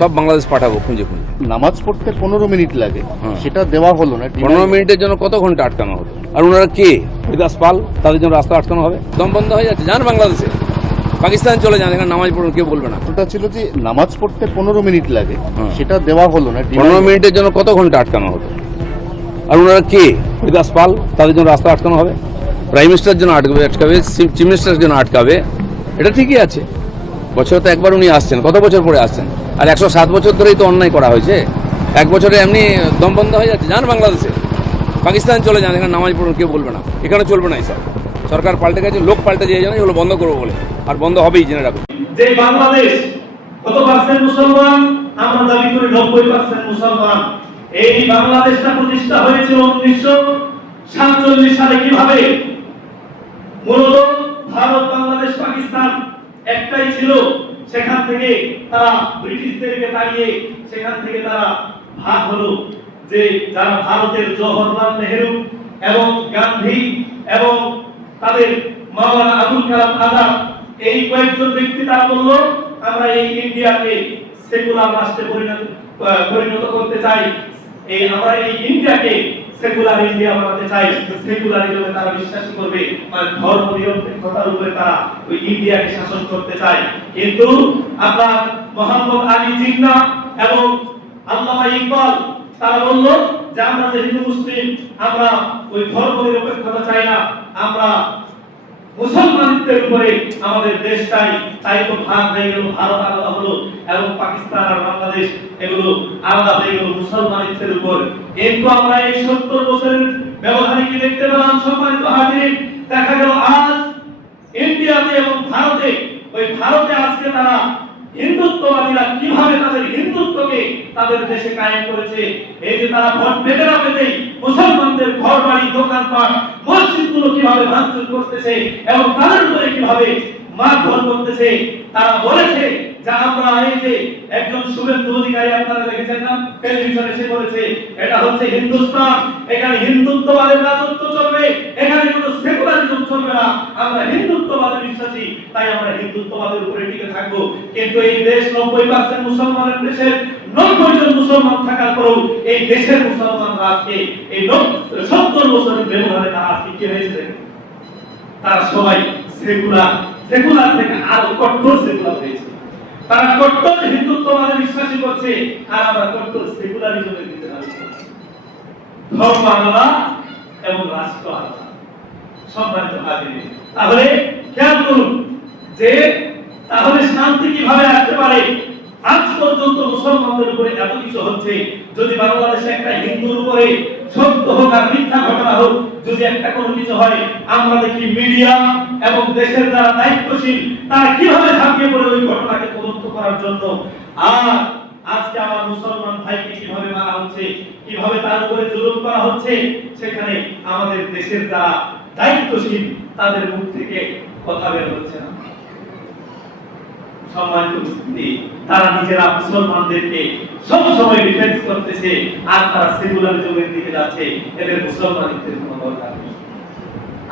সব বাংলাদেশ পাঠাবো খুঁজে খুঁজে। নামাজ পড়তে 15 মিনিট লাগে, সেটা দেওয়া হলো না। 15 মিনিটের জন্য কত ঘন্টা আটকানো হতো? আর ওনারা কে? হরিদাস পাল, তাদের জন্য রাস্তা আটকানো হবে? দম বন্ধ হয়ে যাচ্ছে। যান বাংলাদেশে, পাকিস্তান চলে যান, এখানে নামাজ পড়ুন, কেউ বলবে না। ওটা ছিল যে নামাজ পড়তে 15 মিনিট লাগে, সেটা দেওয়া হলো না। 15 মিনিটের জন্য কত ঘন্টা আটকানো হতো? আর ওনারা কে? হরিদাস পাল, তাদের জন্য রাস্তা আটকানো হবে? প্রাইম মিনিস্টারের জন্য আটকাবে, চিফ মিনিস্টারের জন্য আটকাবে? এটা ঠিকই আছে। বছর তো একবার উনি আসছেন, কত বছর পরে আসছেন? আর 107 বছর ধরেই তো অন্যায় করা হয়েছে। এক বছরে এমনি দম বন্ধ হয়ে যাচ্ছে। যান বাংলাদেশে, পাকিস্তান চলে যান, এখানে নামাজ পড়ুন, কেউ বলবে না। এখানে চলবে না এইসব। সরকার পাল্টে গেছে, লোক পাল্টে দিয়ে জানে এগুলো বন্ধ করবো বলে, আর বন্ধ হবেই, জেনে রাখুন। যে বাংলাদেশ কত পার্সেন্ট মুসলমান? আমরা দাবি করি 90% মুসলমান। এই বাংলাদেশটা প্রতিষ্ঠা হয়েছিল 1947 সালে। কিভাবে? মূলত ভারত, বাংলাদেশ, পাকিস্তান একটাই ছিল। সেখান থেকে তারা ব্রিটিশদেরকে তাড়িয়ে সেখান থেকে তারা ভাগ হলো। যে যারা ভারতের জওহরলাল নেহেরু এবং গান্ধী এবং তাদের মাওলানা আবুল কালাম আজাদ, এই কয়েকজন ব্যক্তি তারা বলল, আমরা এই ইন্ডিয়াকে সেকুলার রাষ্ট্রে পরিণত করতে চাই। আমরা এই ইন্ডিয়াকে সেকুলার ইন্ডিয়া বানাতে চাই। সেকুলারিজমে তারা বিশ্বাসী করবে, মানে ধর্ম নিরপেক্ষতার উপরে তারা ওই ইন্ডিয়াকে শাসন করতে চায়। কিন্তু আপনার মোহাম্মদ আলী জিন্নাহ এবং আল্লামা ইকবাল তারা বলল যে আমরা যে হিন্দু মুসলিম, আমরা ওই ধর্ম নিরপেক্ষতা চাই না, আমরা মুসলমানদের উপরে আমাদের দেশ চাই। তাই তো ভাগ হয়ে গেল, ভারত আলাদা হলো এবং পাকিস্তান আর বাংলাদেশ এগুলো আলাদা হয়ে গেল মুসলমানদের উপর। কিন্তু আমরা এই 70 বছরের ব্যবধানে কি দেখতে পেলাম? সম্মানিত হাজিরিন, দেখা গেল আজ ইন্ডিয়াতে এবং ভারতে, ওই ভারতে আজকে তারা হিন্দুত্ববাদীরা কিভাবে তাদের হিন্দুত্বকে তাদের দেশে কায়েম করেছে। এই যে তারা ভোট পেতে না পেতেই মুসলমানদের ঘর বাড়ি, দোকানপাট, মসজিদগুলো কিভাবে ভাঙচুর করতেছে এবং তাদের উপরে কিভাবে মারধর করতেছে। তারা বলেছে যে আমরা, এই যে একজন শুভেন্দু অধিকারী আপনারা দেখেছেন না, টেলিভিশনে সে বলেছে এটা হচ্ছে হিন্দুস্তান, এখানে হিন্দুত্ববাদের রাজত্ব চলবে, এখানে কোনো সেকুলারিজম চলবে না, আমরা হিন্দুত্ববাদে বিশ্বাসী, তাই আমরা হিন্দুত্ববাদের উপরে টিকে থাকবো। কিন্তু এই দেশ 90% মুসলমানের দেশের 90 জন মুসলমান থাকার পরেও এই দেশের মুসলমানরা আজকে এই 70 বছরের ব্যবধানে তারা আজকে কি হয়েছে? তারা সবাই সেকুলার থেকে আরো কঠোর সেকুলার হয়েছে। তারা কঠোর হিন্দুত্ববাদে বিশ্বাসী করছে, আর আমরা কঠোর সেকুলারিজমের দিকে যাচ্ছি। ধর্ম আলাদা এবং রাষ্ট্র আলাদা। সম্মানিত হাজিরিন, তাহলে খেয়াল করুন যে তাহলে শান্তি কিভাবে আসতে পারে? আজ পর্যন্ত মুসলমানদের উপরে এত কিছু হচ্ছে, যদি বাংলাদেশে একটা হিন্দুর উপরে সত্য হোক আর মিথ্যা ঘটনা হোক, যদি একটা কোনো কিছু হয়, আমরা দেখি মিডিয়া এবং দেশের যারা দায়িত্বশীল তারা কিভাবে ঝাঁপিয়ে পড়ে ওই ঘটনাকে তদন্ত করার জন্য। আর আজকে আমার মুসলমান ভাইকে কিভাবে মারা হচ্ছে, কিভাবে তার উপরে জুলুম করা হচ্ছে, সেখানে আমাদের দেশের যারা দায়িত্বশীল তাদের মুখ থেকে কথা বের হচ্ছে না। সম্মানিত উপস্থিতি, তারা নিজেরা মুসলমানদেরকে সব সময় ডিফেন্স করতেছে, আর তারা সেকুলারিজমের দিকে যাচ্ছে। এদের মুসলমানদের কোনো দরকার নেই,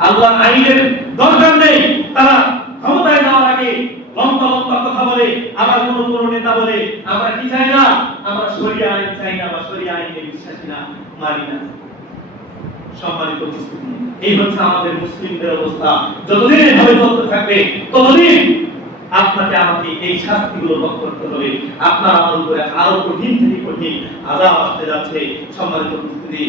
আল্লাহ আইনের দরকার নেই। তারা ক্ষমতায় যাওয়ার আগে লম্বা লম্বা কথা বলে, আবার কোন নেতা বলে আমরা কি চাই না, আমরা শরিয়া আইন চাই না, বা শরিয়া আইনে বিশ্বাসী না, মানি না। সম্মানিত উপস্থিতি, এই হচ্ছে আমাদের মুসলিমদের অবস্থা। যতদিন এভাবে চলতে থাকবে ততদিন আপনাকে আমাকে এই শাস্তিগুলো ভোগ করতে হবে। আপনার আমার উপরে আরো কঠিন থেকে কঠিন আযাব আসতে যাচ্ছে। সম্মানিত উপস্থিতি,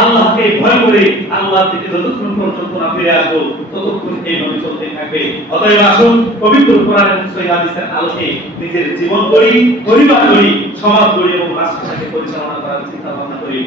আল্লাহকে ভয় করে আল্লাহর দিকে যতক্ষণ পর্যন্ত না ফিরে আসবো ততক্ষণ এইভাবে চলতে থাকবে। অতএব আসুন পবিত্র কোরআন এবং সহিহ হাদিসের আলোকে নিজের জীবন গড়ি, পরিবার গড়ি, সমাজ গড়ি এবং রাষ্ট্রটাকে পরিচালনা করার চিন্তা ভাবনা করি।